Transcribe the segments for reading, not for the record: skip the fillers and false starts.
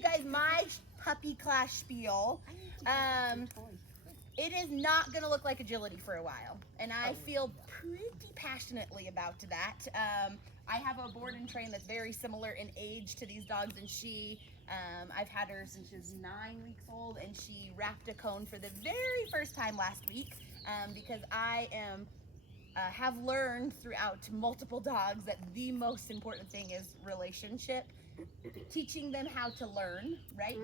you guys my puppy class spiel. It is not going to look like agility for a while, and I feel pretty passionately about that. I have a board and train that's very similar in age to these dogs, and I've had her since she was 9 weeks old, and she wrapped a cone for the very first time last week, because I have learned throughout multiple dogs that the most important thing is relationship, teaching them how to learn, right?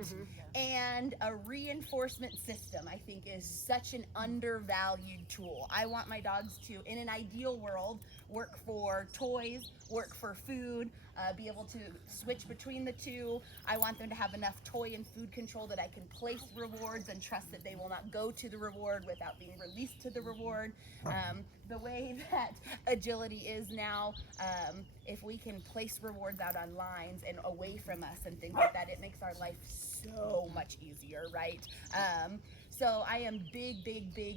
And a reinforcement system, I think, is such an undervalued tool. I want my dogs to, in an ideal world, work for toys, work for food, be able to switch between the two. I want them to have enough toy and food control that I can place rewards and trust that they will not go to the reward without being released to the reward. The way that agility is now, if we can place rewards out on lines and away from us and things like that, it makes our life so much easier, right? So I am big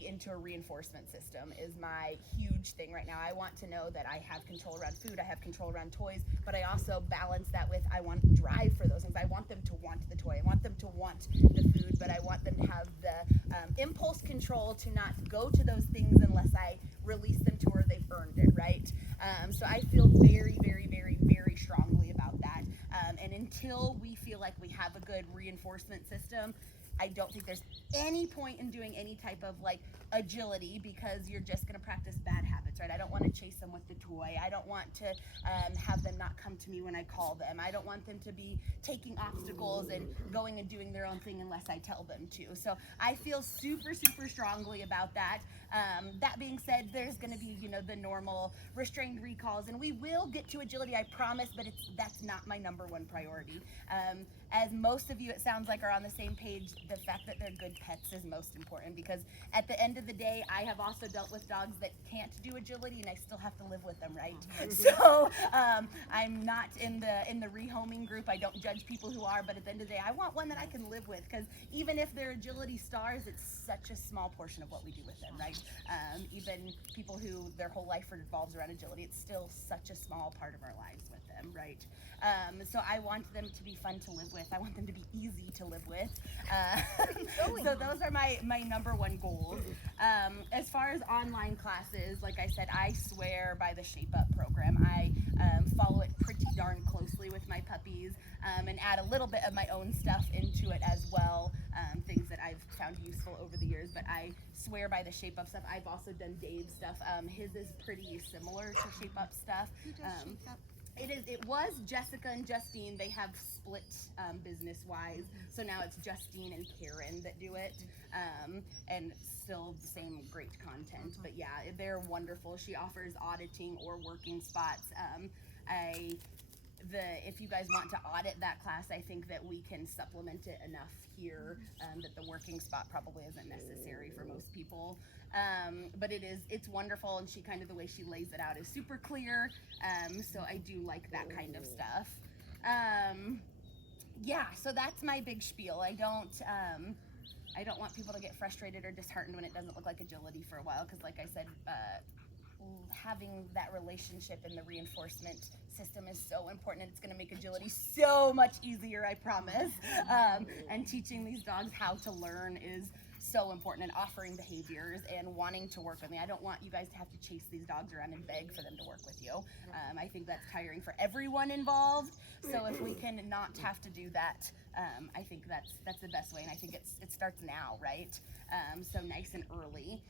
into a reinforcement system is my huge thing right now. I want to know that I have control around food, I have control around toys, but I also balance that with I want drive for those things. I want them to want the toy, I want them to want the food, but I want them to have the impulse control to not go to those things unless I release them to where they've earned it, right? So I feel very strongly about that. And until we feel like we have a good reinforcement system, I don't think there's any point in doing any type of like agility, because you're just going to practice bad habits, right? I don't want to chase them with the toy. I don't want to have them not come to me when I call them. I don't want them to be taking obstacles and going and doing their own thing unless I tell them to. So I feel super strongly about that. That being said, there's going to be, the normal restrained recalls, and we will get to agility, I promise, but that's not my number one priority. As most of you, it sounds like, are on the same page, the fact that they're good pets is most important, because at the end of the day, I have also dealt with dogs that can't do agility, and I still have to live with them, right? So I'm not in the rehoming group. I don't judge people who are, but at the end of the day, I want one that I can live with, because even if they're agility stars, it's such a small portion of what we do with them, right? Even people who their whole life revolves around agility, it's still such a small part of our lives with them, right? So I want them to be fun to live with. I want them to be easy to live with. So those are my number one goals. As far as online classes, like I said, I swear by the Shape Up program. I follow it pretty darn closely with my puppies, and add a little bit of my own stuff into it as well, things that I've found useful over the years, but I swear by the Shape Up stuff. I've also done Dave's stuff. His is pretty similar to Shape Up stuff. It was Jessica and Justine. They have split business-wise, so now it's Justine and Karen that do it, and still the same great content. But yeah, they're wonderful. She offers auditing or working spots. If you guys want to audit that class, I think that we can supplement it enough here that the working spot probably isn't necessary for most people. But it's wonderful, and she kind of, the way she lays it out is super clear. So I do like that kind of stuff. Yeah, so that's my big spiel. I don't want people to get frustrated or disheartened when it doesn't look like agility for a while, because like I said, having that relationship and the reinforcement system is so important, and it's going to make agility so much easier, I promise. And teaching these dogs how to learn is so important, and offering behaviors and wanting to work with me. I don't want you guys to have to chase these dogs around and beg for them to work with you. I think that's tiring for everyone involved. So if we can not have to do that, I think that's the best way, and I think it starts now, right? So nice and early.